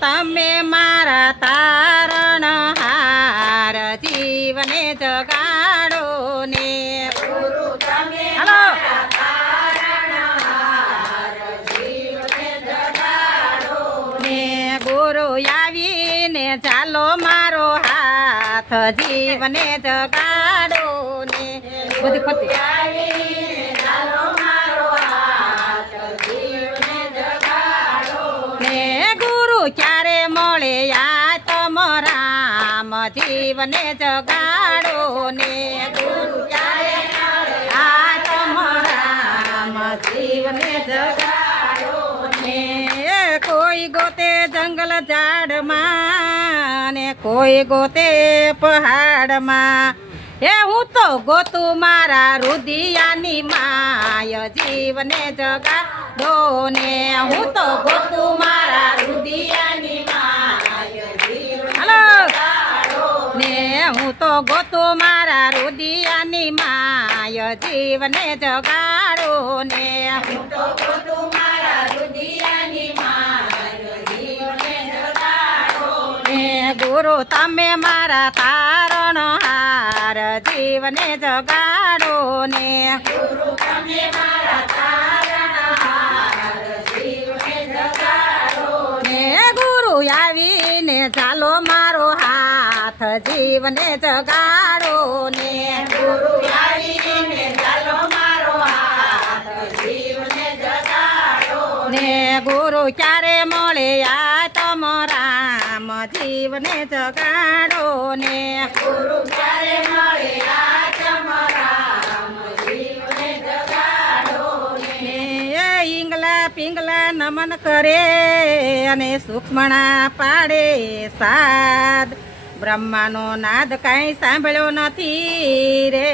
તમે મારા તારણ હાર જીવને જગાડો ને. હાલો આવીને ચાલો મારો હાથ જીવને જગાડો ને. બધી જીવને જગાડો ને જીવને જગાડો કોઈ ગોતે જંગલ ઝાડમાં ને કોઈ ગોતે પહાડમાં. એ હું તો ગોતું મારા રુધિયાની માય, જીવને જગાડો ને. હું તો ગોતું મારા રુદિયાની હું તો ગોતો મારા રુદિયાની માય જીવને જગાડો ને. હું તો ગોતું મારા રુદિયાની માય જીવને જગાડો ને. ગુરુ તમે મારા તારણ હાર જીવને જગાડો ને. ગુરુ તમે મારા તારણ હાર જીવને જગાડો ને. ગુરુ આવીને ચાલો મારો હાથ જીવને જગાડો ને. ગુરુ આવીને ચાલો મારો હાથ જીવને જગાડો ને. ગુરુ ક્યારે મળે આ તમરામ જીવને જગાડો ને. ગુરુ ક્યારે મળે આ તમરામ જીવને જગાડો ને એ ઈંગલા પિંગલા નમન કરે અને સૂક્ષ્મણા પાડે સાદ. બ્રહ્માનો નાદ કાંઈ સાંભળ્યો નથી રે.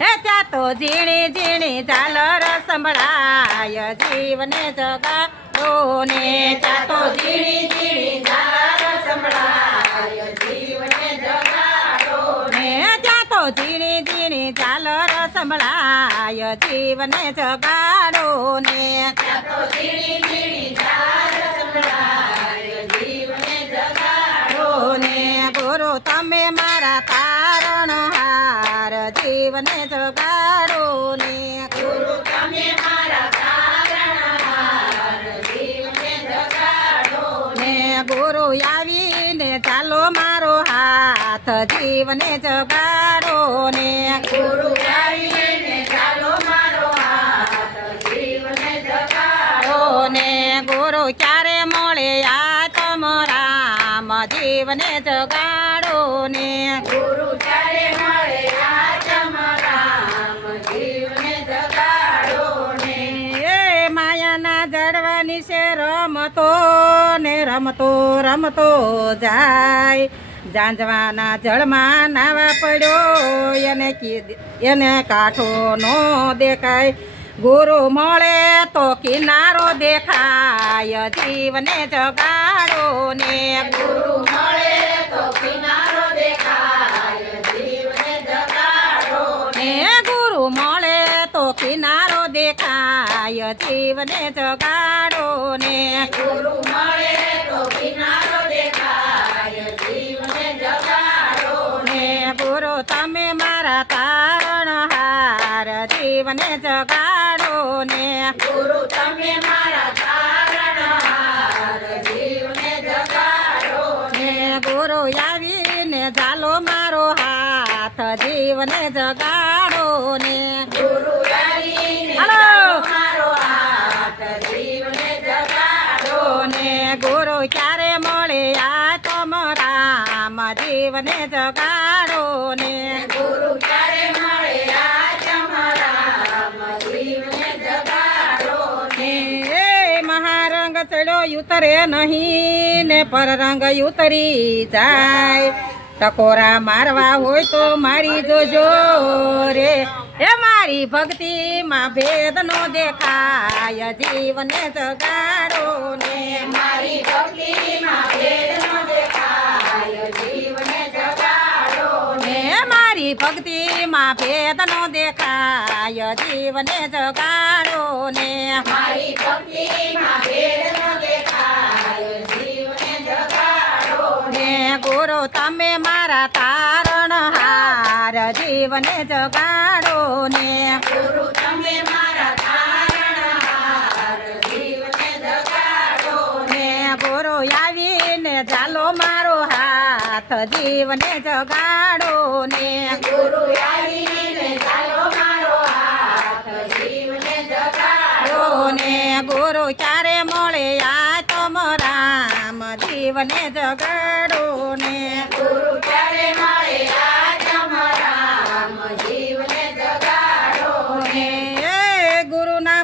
હે, ત્યાં તો ઝીણી ઝીણી ઝાલર સંભળાય જીવને જગાડો ને ત્યાં તો ઝીણી ઝીણી ઝાલર સંભળાય જીવને જગાડો ને ઝીણી ઝીણી ઝાલર સંભળાય જીવને જગાડો ને ઝીણી ઝીણી ઝાલર સંભળાય તમે મારા તારણ હાર, જીવને જગાડો ને. ગુરુ, તમે મારા તારણ હાર, જીવને જગાડો ને. ગુરુ આવીને ચાલો મારો હાથ, જીવને જગાડો ને. ગુરુ રમતો ને રમતો રમતો જાય. જાંજવાના જળમાં નાવા પડ્યો, એને એને કાંઠો નો દેખાય. ગુરુ મળે તો કિનારો દેખાય, જીવને જગાડો ને. ગુરુ મળે તો કિનારો દેખાય, જીવને ને. ગુરુ મળે તો કિનારો દેખાય, જીવને જગાડો ને. તમે મારા તારણ હાર જીવને જગાડો ને. ગુરુ તમે મારા તારણ હાર જીવને જગાડો ને. ગુરુ આવીને ચાલો મારો હાથ જીવને જગાડો ને. ગુરુ હાલો. ઉતરે નહીં ને પરરંગ ઉતરી જાય. ટકોરા મારવા હોય તો મારી જોજો રે. એ મારી ભક્તિમાં ભેદ નો દેખાય જીવને જગાડો ને. મારી ભક્તિમાં ભેદ નો દેખાય જીવને જગાડો ને. મારી ભક્તિમાં ભેદ નો દેખાય જીવને જગાડો ને. મારી ભક્તિમાં ભેદ ગુરુ તમે મારા તારણ હાર જીવને જગાડો ને. ગુરુ તમે મારા જીવને જગાડો ને. ગુરુ આવીને ચાલો મારો હાથ જીવને જગાડો ને. ગુરુ આવીને ચાલો મારો હાથ જીવને જગાડો ને. ગુરુ ક્યારે મળે આ તમરામ જીવને જગાડો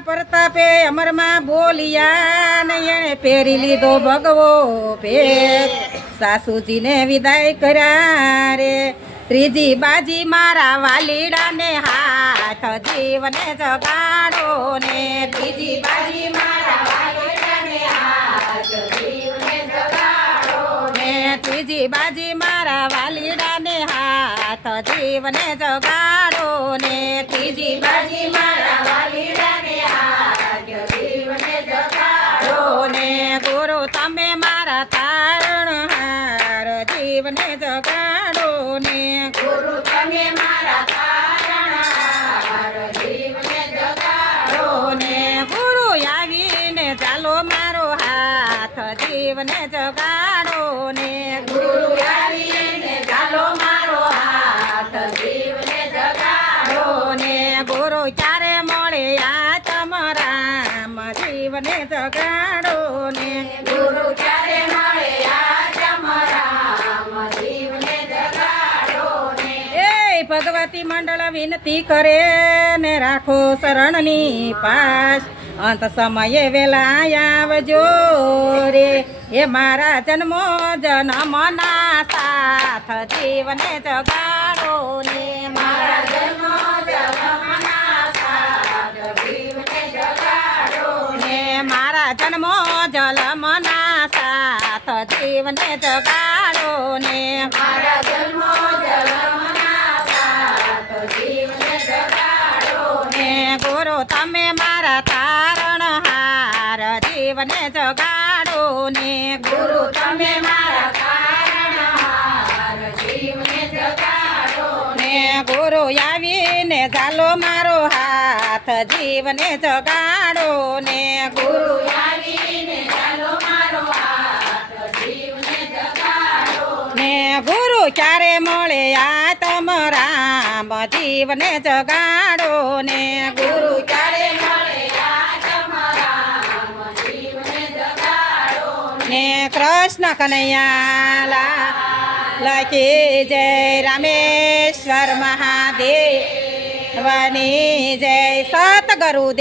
પ્રતાપે અમરમાં બોલિયા ને એણે પહેરી લીધો ભગવો ભેટ. સાસુજીને વિદાય કર્યા રે. ત્રીજી બાજી મારા વાલીડાને હાથ, જીવને જગાડો ને. ત્રીજી બાજી મારા વાલીડાને હાથ, જીવને જગાડો ને. ત્રીજી બાજી મારા વાલીડાને હાથ, જીવને જગાડો ને ગુરુ આવીને ચાલો મારો હાથ જીવને જગાડો ને. ગુરુ આવીને ચાલો મારો હાથ જીવને જગાડો ને. ગુરુ ક્યારે મળે આ તમારા જીવને જગાડો ને ભગવતી મંડળ વિનંતી કરે ને રાખો શરણની પાસ અંત સમયે વેલા આવજો રે. એ મારા જન્મો જન્મના સાથ જીવને જગાડો ને. મારા જન્મો જન્મના સાથ જીવને જગાડો ને. મારા જન્મો જલમના સાથ જીવને જગાડો ને. મારા જીવને જગાડો ને ગુરુ, તમે મારા કારણહાર, જીવને જગાડો ને ગુરુ, આવીને ચાલો મારો હાથ, જીવને જગાડો ને ગુરુ, આવીને ચાલો મારો હાથ, જીવને જગાડો ને ગુરુ, ક્યારે મળે આ તમરામ જીવને જગાડો ને ગુરુ ને કૃષ્ણ કનૈયાલા લખી જય રામેશ્વર મહાદેવ વની જય સતગુરુદેવની